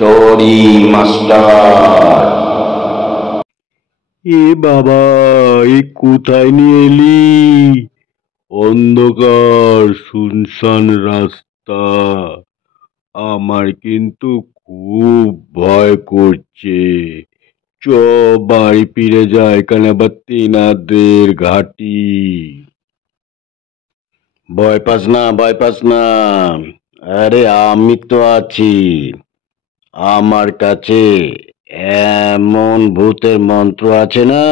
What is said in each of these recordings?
Story master. এ বাবা, এ কোথায় নিয়ে এলি? অন্ধকার শুনশান রাস্তা। আমার কিন্তু খুব ভয় করছে। চ, বাড়ি ফিরে যায়, এখানে আবার তেনাদের ঘাঁটি। ভয় পাস না, ভয় পাস না। আরে আমি তো আছি। আমার কাছে এমন ভূতের মন্ত্র আছে না,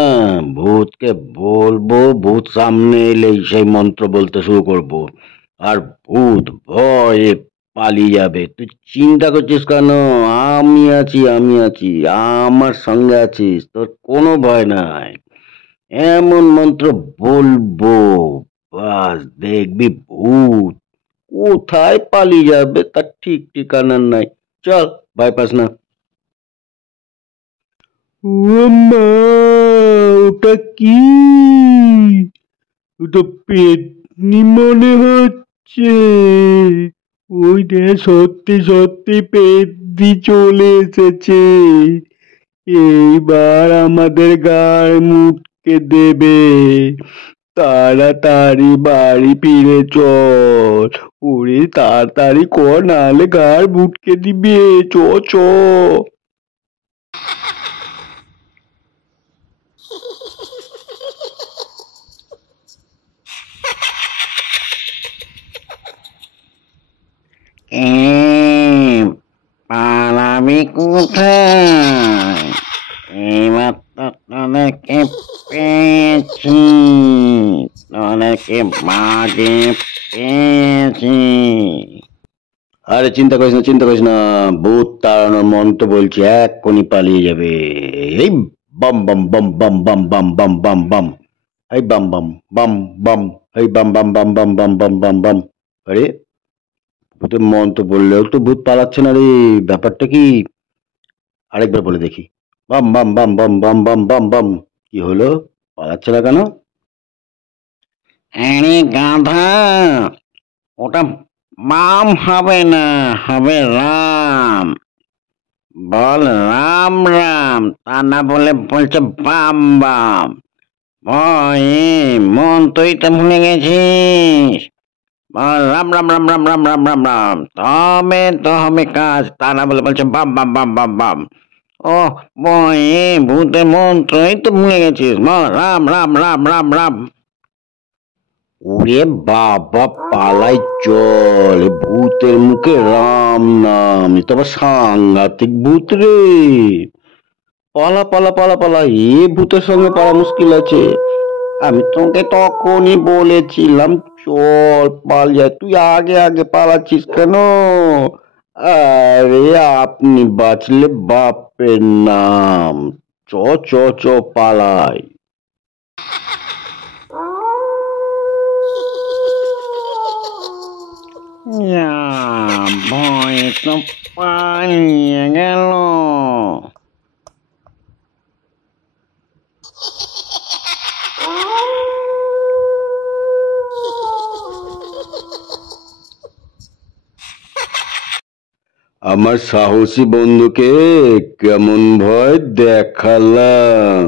ভূতকে বলবো, ভূত সামনে এলেই সেই মন্ত্র বলতে শুরু করব, আর ভূত ভয়ে পালিয়ে যাবে। তুই চিন্তা করছিস কেন? আমি আছি, আমি আছি, আমার সঙ্গে আছিস, তোর কোনো ভয় নাই। এমন মন্ত্র বলবো, বাস দেখবি ভূত কোথায় পালিয়ে যাবে তার ঠিক ঠিকানা নাই। চল, ভয় পাস না। ও মা, ওটা কি? ওটা পেতনি মনে হচ্ছে। ওই রে, সত্যি সত্যি পেতনি চলে এসেছে। এইবার আমাদের গায়ে মুটকে দেবে। তাড়াতাড়ি বাড়ি ফিরে চল। ওরে তাড়াতাড়ি কর, নাহলে গায়ে মুটকে দিবে। চ চ। পালাবি কোথায়? এইমাত্র তোদেরকে পেয়েছি, তোদেরকে বাগে পেয়েছি। আরে চিন্তা করিস না, চিন্তা করিস না। ভূত তাড়ানোর মন্ত্র বলছি, এক্ষুনি পালিয়ে যাবে। এই বাম বাম বাম বাম বাম বাম বাম বাম বাম। এই বাম বাম বাম বাম। এই বাম বাম বাম বাম বাম বাম বাম বাম। আরে, ভূতের মন্ত্র বললেও তো ভূত পালাচ্ছে না রে। ব্যাপারটা কি? আরেকবার বলে দেখি। বাম বাম বাম বাম বাম বাম বাম বাম। কি হলো? পালাচ্ছে না কেন? আরে গাধা, ওটা বাম হবে না, হবে রাম। বল রাম রাম, তা না বলে বলছে বাম বাম। ভয়ে মন তুই তো ভুলে গেছিস। বল রাম রাম রাম রাম রাম রাম রাম রাম, তবে তো হবে কাজ। তা না বলে বলছে বাম বাম বাম বাম বাম। ও ভয়ে ভূতের মন্ত্রই তো ভুলে গেছিস। বল রাম রাম রাম রাম রাম। ওরে বাবা, পালাই চল। ভূতের মুখে রাম নাম, এ তো আবার সাংঘাতিক ভূত রে। পালা পালা পালা পালা, এ ভূতের সঙ্গে পালা মুশকিল আছে। আমি তোকে তখনই বলেছিলাম চল পালিয়ে, তুই আগে আগে পালাচ্ছিস কেন? আরে, আপনি বাঁচলে বাপের নাম। চ চ চ, পালাই। ইয়া, ভয়ে তো পালিয়ে গেল। আমার সাহসী বন্ধুকে কেমন ভয় দেখালাম।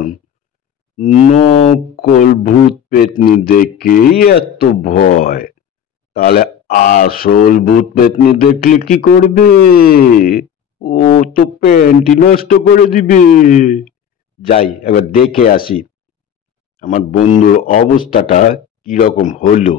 নকল ভূত পেতনি দেখেই এত ভয়, তাহলে আসল ভূত পেতনি দেখলে কি করবে? ও তো প্যান্টি নষ্ট করে দিবে। যাই, এবার দেখে আসি আমার বন্ধুর অবস্থাটা কিরকম হলো।